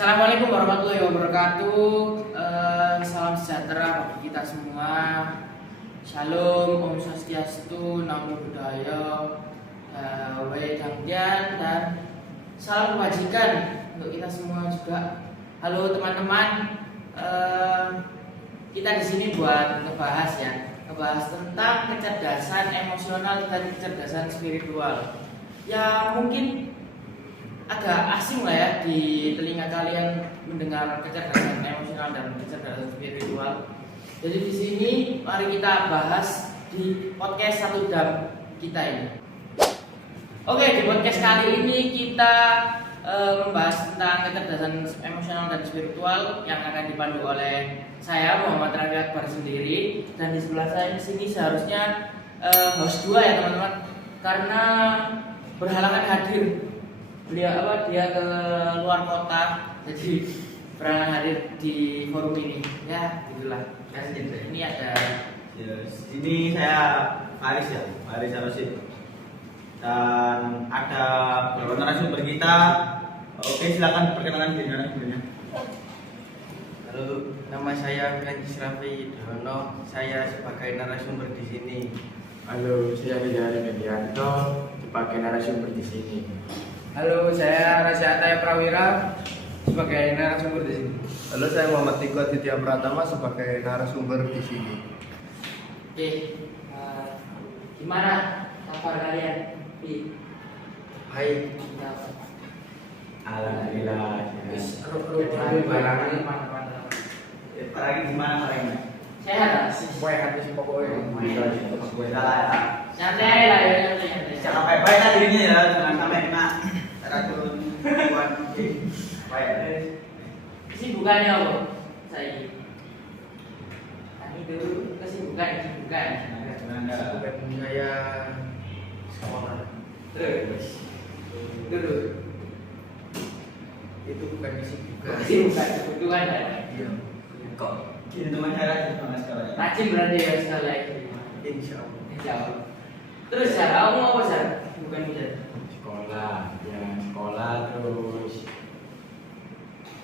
Assalamualaikum warahmatullahi wabarakatuh. Salam sejahtera bagi kita semua. Shalom, Om Swastiastu, Namo Buddhaya, Wei Dangtian, dan salam kebajikan untuk kita semua juga. Halo teman-teman, kita di sini buat ngebahas tentang kecerdasan emosional dan kecerdasan spiritual. Ya mungkin agak asing lah ya di telinga kalian mendengar kecerdasan emosional dan kecerdasan spiritual. Jadi di sini mari kita bahas di podcast Satu Dam kita ini. Oke, di podcast kali ini kita membahas tentang kecerdasan emosional dan spiritual yang akan dipandu oleh saya Muhammad Rafi Akbar sendiri, dan di sebelah saya di sini seharusnya host 2 ya teman-teman, karena berhalangan hadir. Dia ke luar kota, jadi berhalangan hadir di forum ini. Ya, gitulah. Ini ada. Yes. Ini saya Faris Arosid. Dan ada beberapa narasumber kita. Oke, silakan perkenalkan diri narasumbernya. Halo, nama saya Francis Raffi Dono. Saya sebagai narasumber di sini. Halo, saya Wijaya Medianto sebagai narasumber di sini. Halo, saya Rasya Ataya Prawira sebagai narasumber di sini. Halo, saya Muhammad Tiko Aditya Pratama sebagai narasumber di sini. Oke, gimana kabar kalian? Hai. Alhamdulillah. Lagi gimana kalian? Sehat? Sesuai hati pokoknya. Santai lah ya, santai. Jangan baik-baik lah dirinya ya, jangan sampai kena racun buat baik. Kesibukannya apa? Saya itu kesibukan. Saya sekolah. Terus dulu Itu bukan kesibukan. kesibukan kebutuhan ya. Iya. Kok gini teman saya gimana sekarang? Rajin berarti ya sekali lagi. Insya Allah. Insya Allah. Terus cara kamu apa sih? Bukan bisa. Sekolah terus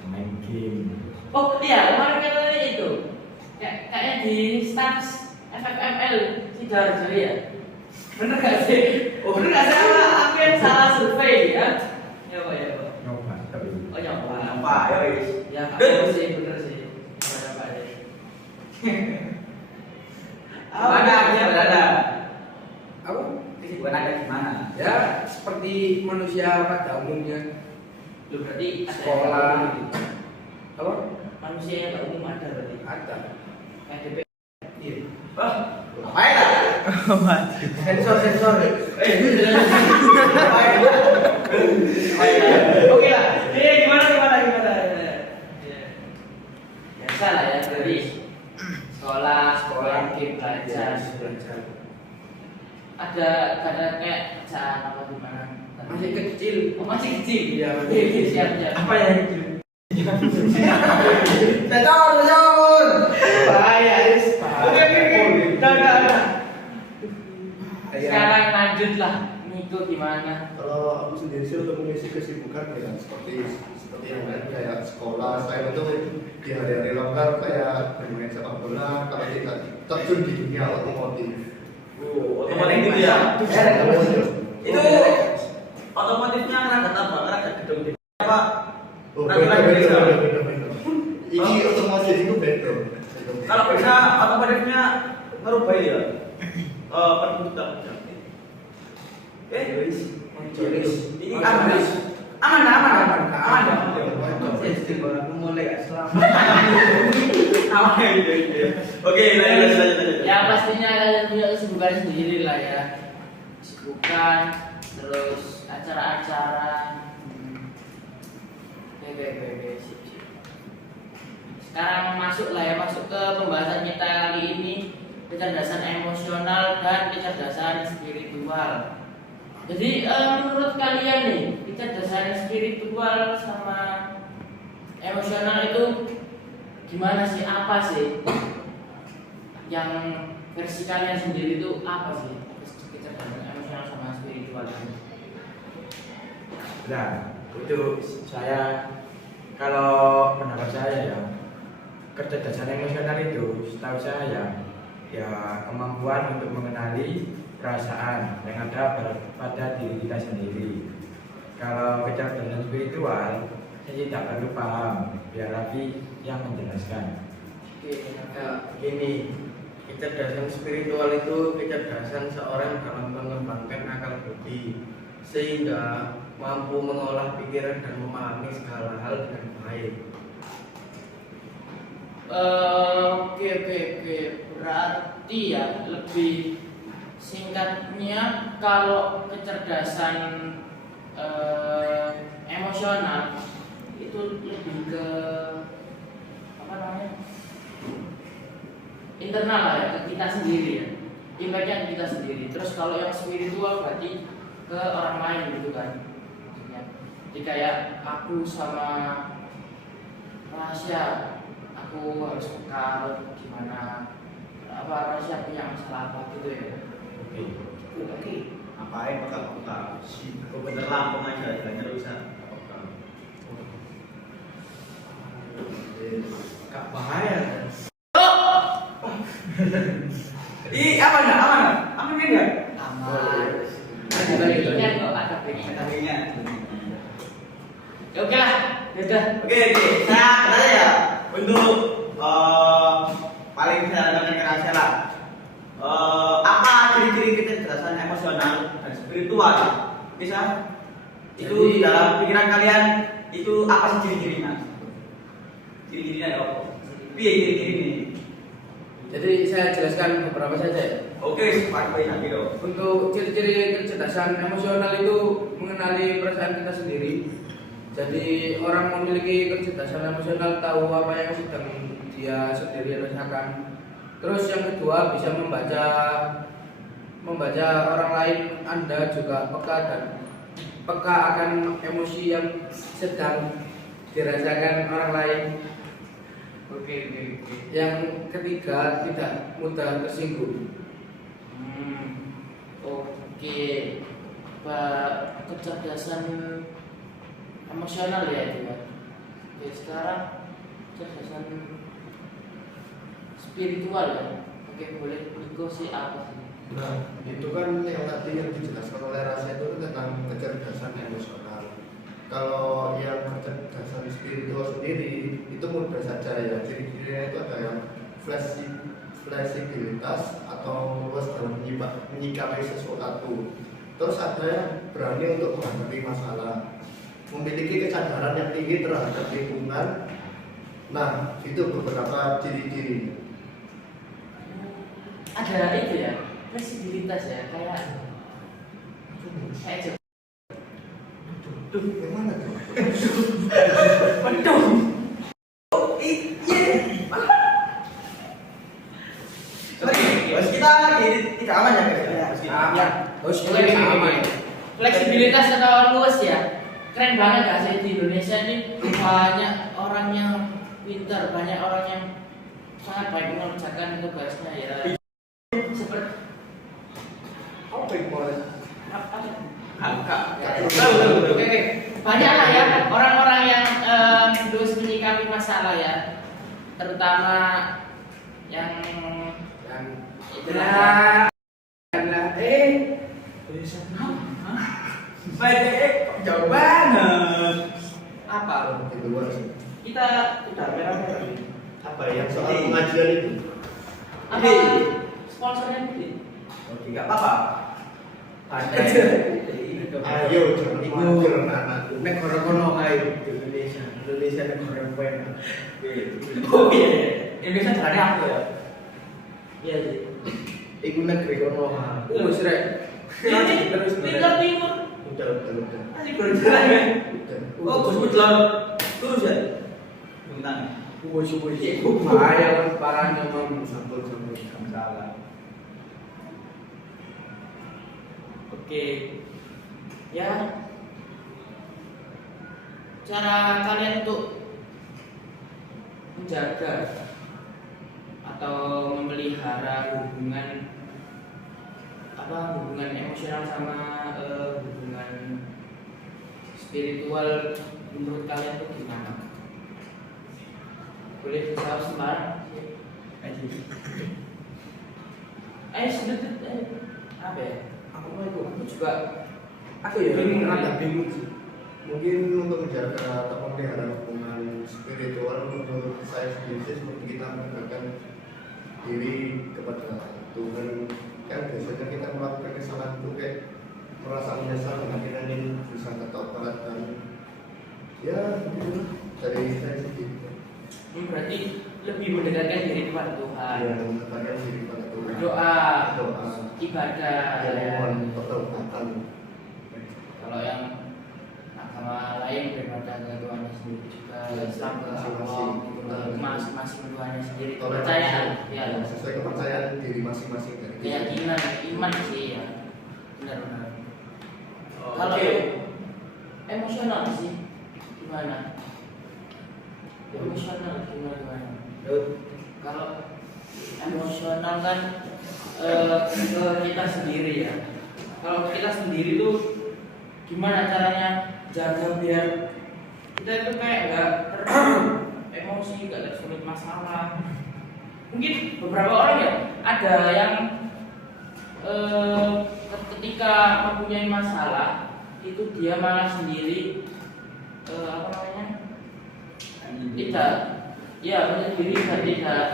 main game. Oh iya, kemarin katanya itu kayaknya di status FFML Sidoarjo ya. Bener gak sih? Bener gak sih? Aku yang salah survei ya? Ya Pak, ya Pak. Nyoba tapi Oh nyoba. Apa? Ya wis. Ya bener sih, bener sih. Coba deh. Gimana berada? Apa? Kesibukan ada gimana? Ya, seperti manusia pada umumnya. Loh berarti ada Sekolah. Apa? manusia yang gak umum ada berarti. Ada. KDP. Iya. Wah, ngapain lah? Sensor. Oke lah. Gimana? Ya. Biasa lah ya, dari sekolah, game, belajar. Ada kayak bacaan apa gimana? Masih kecil. Oh, masih kecil. Iya, Oke, siap. Apa yang kecil? Betul. Bahaya, Oke. Udah. Sekarang Iya. lanjut lah. Niko gimana? Kalau aku sendiri sih untuk mengisi kesibukan ya seperti yang lain kayak sekolah, saya itu di hari-hari longgar kayak bermain sepak bola, kalau tidak terjun di dunia otomotif. Otomotif gitu ya? Itu Oh, otomotifnya ngerakit apa? Ngerakit gedung di apa? Oh, Ngerakit beda. beda. Ini otomotif itu beda. Kalau bisa otomotifnya merubah ya? Perbuatan. Ini aman. Baru mulai selamat. Oke, lanjut. Ya pastinya kalian punya kesibukan sendiri lah ya. Kesibukan, terus acara-acara. Oke, sip. Sekarang masuk ke pembahasan kita kali ini, kecerdasan emosional dan kecerdasan spiritual. Jadi menurut kalian nih, kecerdasan spiritual sama emosional itu gimana sih? Apa sih? Yang versi kalian sendiri itu apa sih? Kecerdasan emosional sama spiritual itu? Nah, itu saya Kalau pendapat saya ya, kecerdasan emosional itu setahu saya ya kemampuan untuk mengenali perasaan yang ada pada diri kita sendiri. Kalau kecerdasan spiritual, saya tidak perlu paham, biar Raffi yang menjelaskan. Oke, Ya, gini, kecerdasan spiritual itu kecerdasan seorang dalam mengembangkan akal budi sehingga mampu mengolah pikiran dan memahami segala hal dengan baik. Oke. Berarti ya lebih singkatnya kalau kecerdasan emosional itu lebih ke apa namanya internal lah ya, ke kita sendiri ya, impactnya ke kita sendiri. Terus kalau yang spiritual berarti ke orang lain gitu kan maksudnya. Jadi kayak aku sama rahasia, aku harus peka gimana apa rahasia punya masalah apa gitu ya. Oke. Ngapain bakal buka? Aku bener Lampung aja, jangan rusak. Gak bahaya kan? Aman nggak? Aman nggak? Aman. Ada baginya kok, ada baginya. Tadinya. Ya oke lah, udah. Oke. Saya tanya ya untuk paling saya dengar saya lah. Apa ciri-ciri kecerdasan emosional dan spiritual? Bisa? Itu di dalam pikiran kalian itu apa sih ciri-cirinya? Ciri-cirinya ya apa? Piye ciri-ciri? Jadi saya jelaskan beberapa saja ya. Oke, baik nanti dong. Untuk ciri-ciri kecerdasan emosional itu mengenali perasaan kita sendiri. Jadi orang memiliki kecerdasan emosional tahu apa yang sedang dia sendiri rasakan. Terus yang kedua bisa membaca orang lain. Anda juga peka akan emosi yang sedang dirasakan orang lain. Oke. Yang ketiga tidak mudah tersinggung. Oke. Kecerdasan emosional ya itu ya. Oke, sekarang kecerdasan spiritual ya. Oke, boleh sih apa sih? Nah, itu kan yang tadi yang dijelaskan oleh Rasya itu tentang kecerdasan emosional. Kalau yang kecerdasan spiritual sendiri itu mudah saja ya, ciri-cirinya itu ada yang fleksibilitas atau luas dalam menyikapi sesuatu. Terus ada yang berani untuk menghadapi masalah, memiliki kesadaran yang tinggi terhadap lingkungan. Nah, itu beberapa ciri-ciri. Ada itu ya, fleksibilitas ya, kayak Yang mana tuh? Waduh. Bos kita lagi tidak aman ya guys ya. Bos kita. Ya, harus ini. Fleksibilitas atau luas ya, keren banget gak sih di Indonesia ini banyak orang yang pintar, banyak orang yang sangat baik mengerjakan tugasnya ya. Seperti Apa yang boleh? Oke. Banyak lah ya orang-orang yang terus menyikapi masalah ya, terutama yang itulah. Baik, jauh banget. Apa? Di luar sih. Kita udah merah-merah. Apa yang soal pengajian itu? Apa sponsornya ini? Oke, nggak apa-apa. Ayo, jangan ikut anak. Negara kono kae Indonesia negara yang enak. Oh iya, Indonesia caranya apa ya? Iya sih. Iku negeri kono. Wis rek. Terus Timur. Udah. Masih belum jalan ya? Udah. Oh, Gus Jalan terus ya? Bentar. Wis bahaya parahnya mom. Sampul. Salah. Oke. Ya. Cara kalian untuk menjaga atau memelihara hubungan emosional sama hubungan spiritual menurut kalian itu gimana? boleh berusaha sembarang. Sedikit apa ya? Aku juga Aku ya ini rada bingung sih. Mungkin untuk menjaga atau memelihara hubungan spiritual menurut saya sendiri sih seperti kita menggunakan diri kepada Tuhan. Kan biasanya kita melakukan kesalahan itu kayak merasa menyesal dan akhirnya ingin bisa bertobat dan ya begitu dari saya sendiri. berarti lebih mendekatkan diri kepada Tuhan. Ya mendekatkan diri kepada Tuhan. Doa, Doa, ibadah. ya mohon pertobatan. Kalau yang agama lain daripada ke Tuhan sendiri juga Islam ke Masing-masing. masing-masing Tuhannya sendiri Kalau kepercayaan ya sesuai kepercayaan diri masing-masing dari kita. keyakinan iman sih ya benar-benar. Kalau Oke. emosional sih gimana? Emosional gimana? Kalau emosional kan ke kita sendiri ya. Kalau kita sendiri tuh gimana caranya jaga biar kita itu kayak nggak emosi, nggak tersulut masalah. Mungkin beberapa orang ya ada yang ketika mempunyai masalah itu dia malah sendiri apa namanya tidak ya menyendiri dan tidak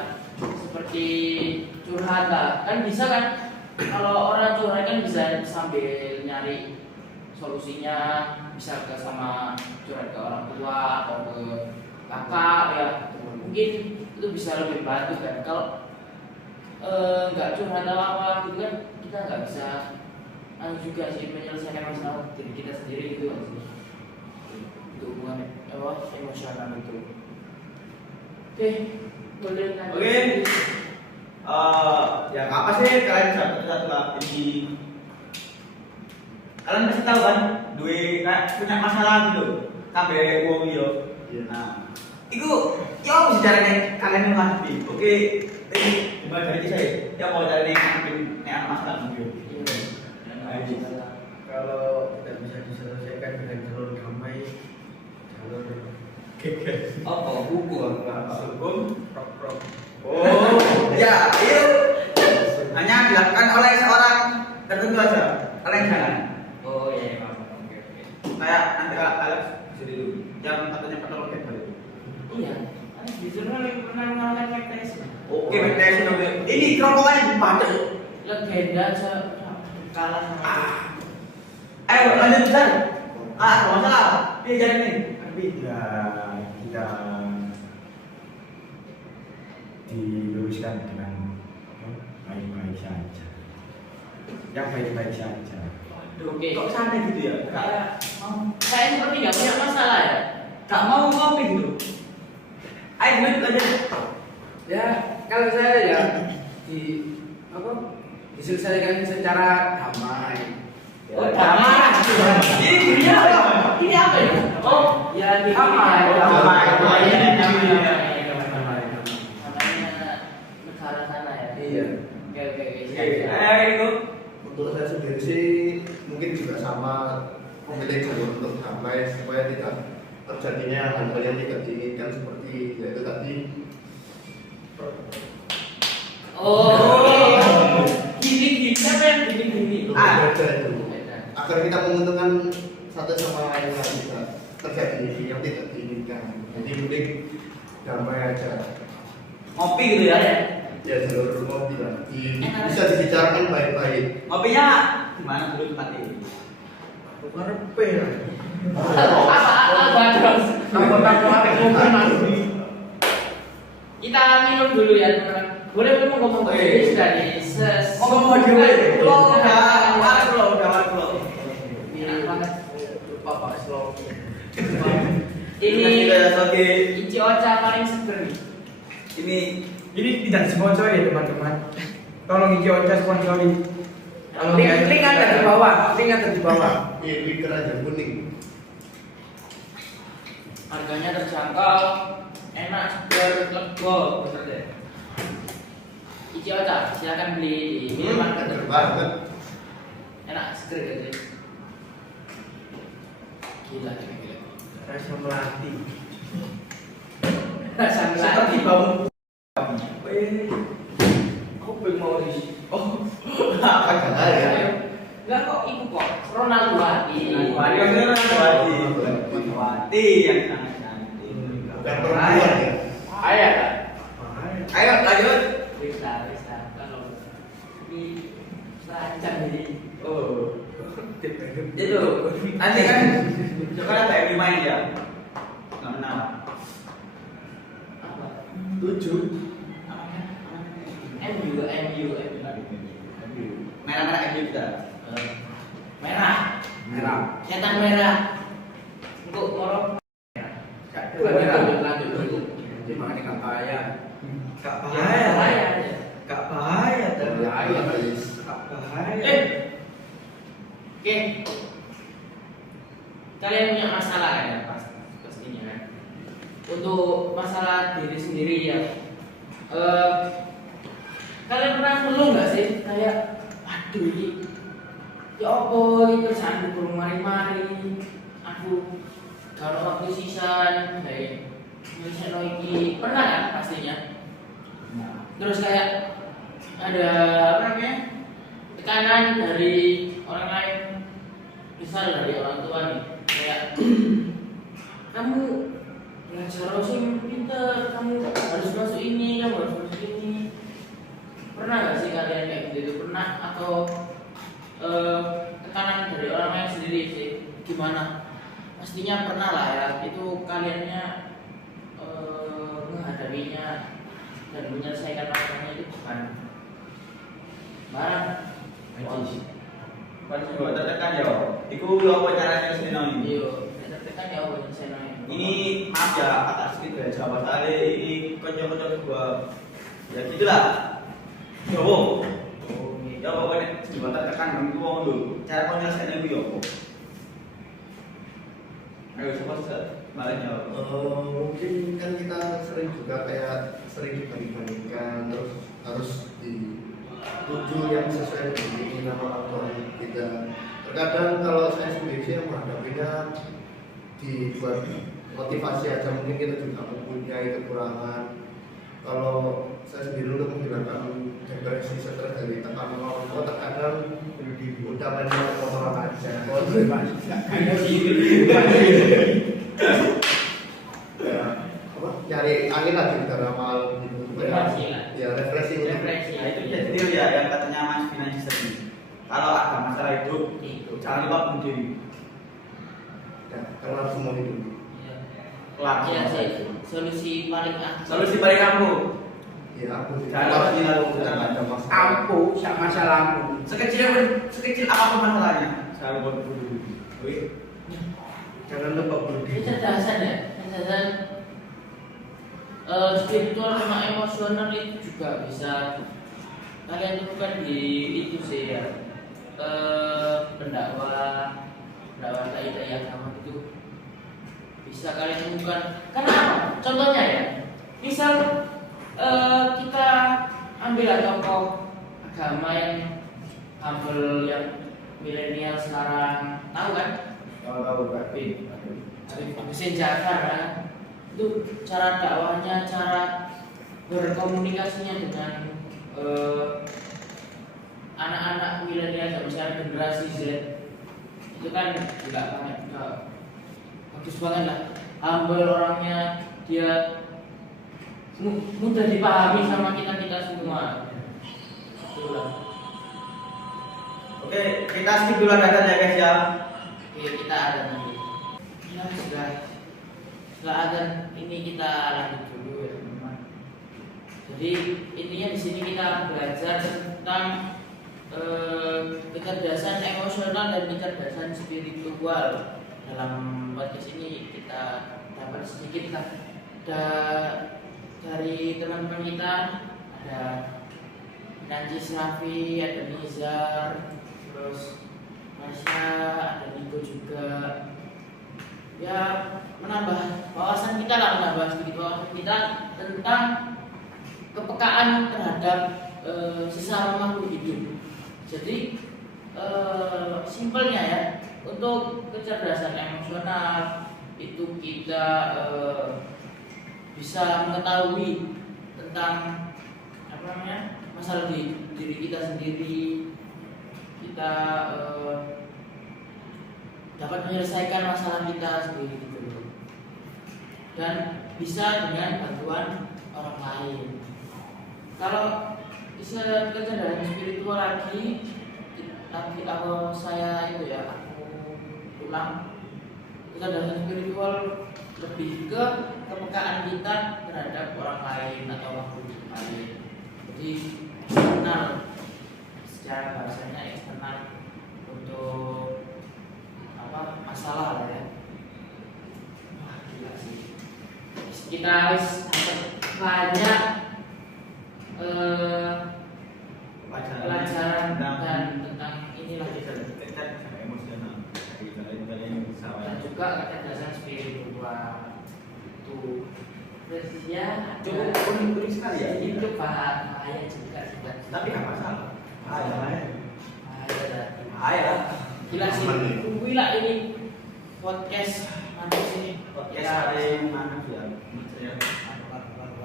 seperti curhat lah. Kan bisa kan kalau orang curhat kan bisa sambil nyari solusinya, bisa ke sama curhat ke orang tua atau ke kakak ya mungkin itu bisa lebih bantu kan. Kalau nggak curhat apa gitu kan kita nggak bisa juga sih menyelesaikan masalah diri kita sendiri gitu kan sih. Itu hubungan emosional itu. Oke, boleh lanjut. Oke. Ya apa sih kalian satu lah ini kalian pasti tahu kan kayak punya masalah gitu kabeh wong yo. Nah, itu ya apa sih caranya kalian menghadapi? Oke, ini mulai dari saya. Ya mau cari nek masalah gitu. Kalau tidak bisa diselesaikan dengan jalur damai, jalur geger. Oh, buku enggak hukum. Prok. Oh, ya, itu hanya dilakukan oleh seorang tertentu aja. Kalian jangan. Oh iya, paham. Oke. Kayak nanti Alex bisa dulu. Yang katanya penolong kayak gitu. Iya, di jurnal yang pernah mengalami Mike Tyson. Oke, Mike Tyson oke. Ini kerongkongannya dibaca. Legenda aja kalah sama Ayo lanjut Zan. Kalau masalah, dia jalan ini. Ya kita diluruskan dengan baik-baik saja. Yang baik-baik saja. Oke. Kok santai gitu ya? Saya seperti nggak punya masalah ya. Gak mau ngopi gitu. Ayo lanjut. Ya, kalau saya ya diselesaikan secara damai. Oh, damai. Ini apa? Ini apa ya? Oh, ya di Damai. namanya negara sana ya. Iya. Oke. Ayo. Untuk saya sendiri sih mungkin juga sama memilih jalur untuk damai supaya tidak terjadinya hal-hal yang tidak diinginkan seperti yaitu tadi Oh. Gini siapa yang gini? berbeda itu agar kita menguntungkan satu sama lain tidak terjadi yang tidak diinginkan. Jadi mending damai aja. Ngopi gitu ya. Ya jalur ngopi lah. Bisa dibicarakan baik-baik. Ngopinya gimana dulu tempatnya? Ngarepe ya. Apa terus? Kita minum dulu ya teman-teman. Boleh ngomong Oke. sudah nih. Ngomong dulu. Udah. Enak banget. Lupa Pak Slow. Ini oke. Ici Ocha paling seger nih. Ini tidak sponsor ya teman-teman. Tolong Iki Ocha sponsori. Kalau Link ada di bawah. Ini keranjang kuning. Harganya terjangkau, enak, segar, lego, bener deh. Ici Ocha, silakan beli di minimarket. Seger banget. Enak, seger gitu. Gila. Rasa melati. Seperti bau. Aku pengen mau di. Oh, Apa ya? Enggak kok ibu kok Ronaldo Wati. Wati yang sangat cantik. Bukan perempuan ya. bahaya kan? Ayo lanjut. Bisa kalau ini serancang jadi Oh, Itu nanti kan sekarang kayak main ya. Nggak menang. apa? 7. MU. Merah-merah MU kita. Merah. merah. Setan merah. Untuk morok. Lanjut. Jadi makanya nggak bahaya. Gak Bahaya. bahaya. Gak bahaya Bahaya. Gak bahaya. Oke. Kalian punya masalah kan ya pastinya kan. Untuk masalah diri sendiri ya. Kalian pernah ngeluh nggak sih kayak aduh ini ya apa ini kerjaanku belum mari-mari aku kalau waktu sisan kayak misalnya iki pernah kan pastinya. Terus kayak ada apa namanya tekanan dari orang lain, misal dari orang tua nih kayak kamu belajar harus pinter, kamu harus masuk ini, kamu harus masuk ini. Pernah nggak sih kalian kayak gitu? Pernah atau tekanan dari orang lain sendiri sih gimana? Pastinya pernah lah ya. Itu kaliannya menghadapinya dan menyelesaikan masalahnya itu bukan barang. Bukan juga tertekan ya. Iku apa caranya sendiri? Iya, tertekan ya apa nyelesaikan. Ini maaf ya agak sedikit ya Jawa kali ini kocok-kocok gua ya gitulah. Yo. Ya pokoknya coba tertekan kamu tuh dulu. Cara kau nyelesain itu yo. Ayo coba balik jawab. Mungkin kan kita sering juga kayak sering dibanding-bandingkan, terus harus dituju yang sesuai dengan keinginan orang tua kita. Terkadang kalau saya sendiri sih yang menghadapinya dibuat motivasi aja, mungkin kita juga mempunyai kekurangan. Kalau saya sendiri untuk menghilangkan depresi stres dari tekanan orang tua, terkadang utamanya orang aja. Ya, apa? Cari angin lagi di dalam hal gitu. Refleksi lah. Ya refleksi. Refleksi. Nah itu jadi ya yang katanya Mas Finansis tadi. Kalau ada masalah hidup, jangan lupa bunuh diri. Ya, karena semua hidup. Kelar. Iya sih, solusi paling ampuh. Solusi paling ampuh. Ya aku Jangan tidak lupa ada masalah. Ampuh, sak masalahmu. Sekecil apapun masalahnya, saya buat bunuh diri. Jangan lupa bunuh diri. Kecerdasan ya, kecerdasan spiritual sama emosional itu juga bisa kalian temukan di itu sih ya. Pendakwah dai agama itu bisa kalian temukan. Karena apa? Contohnya ya, misal kita ambil tokoh agama yang humble, yang milenial sekarang, tahu kan? Tahu Habib Hussein Jafar kan? Itu cara dakwahnya, cara berkomunikasinya dengan anak-anak milenial dan misalnya generasi Z itu kan juga bagus banget lah, humble orangnya, dia mudah dipahami sama kita semua. Itulah. Oke, kita skip dulu ada ya guys ya. Oke, kita ada nanti. Ya sudah. Setelah ada ini kita lanjut dulu ya teman. Jadi intinya di sini kita belajar tentang kecerdasan emosional dan kecerdasan spiritual. Dalam podcast ini kita dapat sedikit lah dari teman-teman kita, ada Nanjis Raffi, ada Nizar, terus Masya, ada Niko juga. Ya menambah wawasan kita lah, menambah sedikit wawasan kita tentang kepekaan terhadap sesama makhluk hidup. Jadi simpelnya ya, untuk kecerdasan emosional itu kita bisa mengetahui tentang masalah di diri kita sendiri, kita dapat menyelesaikan masalah kita sendiri gitu loh. Dan bisa dengan bantuan orang lain. Kalau bisa kecerdasan spiritual lagi awal saya itu ya, aku ulang, kecerdasan spiritual lebih ke kepekaan kita terhadap orang lain atau makhluk lain. Jadi eksternal, secara bahasanya eksternal untuk masalah lah ya. Wah gila sih. Kita harus banyak pelajaran dan tentang inilah kecerdasan emosional dan juga kecerdasan spiritual itu. Terus ya cukup unik sekali ya. Itu bahaya juga. Tapi nggak masalah. Bahaya. Gila sih. Gila ini podcast mana sih? Podcast paling mana sih ya?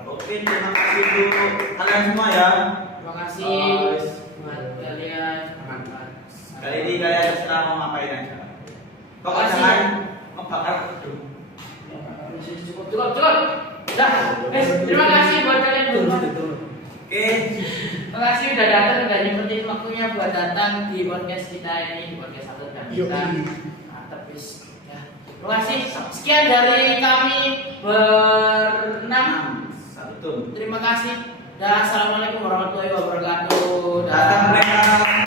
Oke, terima kasih untuk kalian semua ya. Terima kasih buat kalian. Kali ini kalian setelah mau ngapain aja? Pokoknya Makasih. jangan membakar gedung. Cukup. Dah. Terima kasih buat kalian semua. Oke. Terima kasih udah datang dan nyempetin waktunya buat datang di podcast kita ini, di podcast satu dan kita. Mantap wis. Ya. Terima kasih. Sekian dari kami berenam. Satu. Terima kasih. Dan assalamualaikum warahmatullahi wabarakatuh. Datang mereka.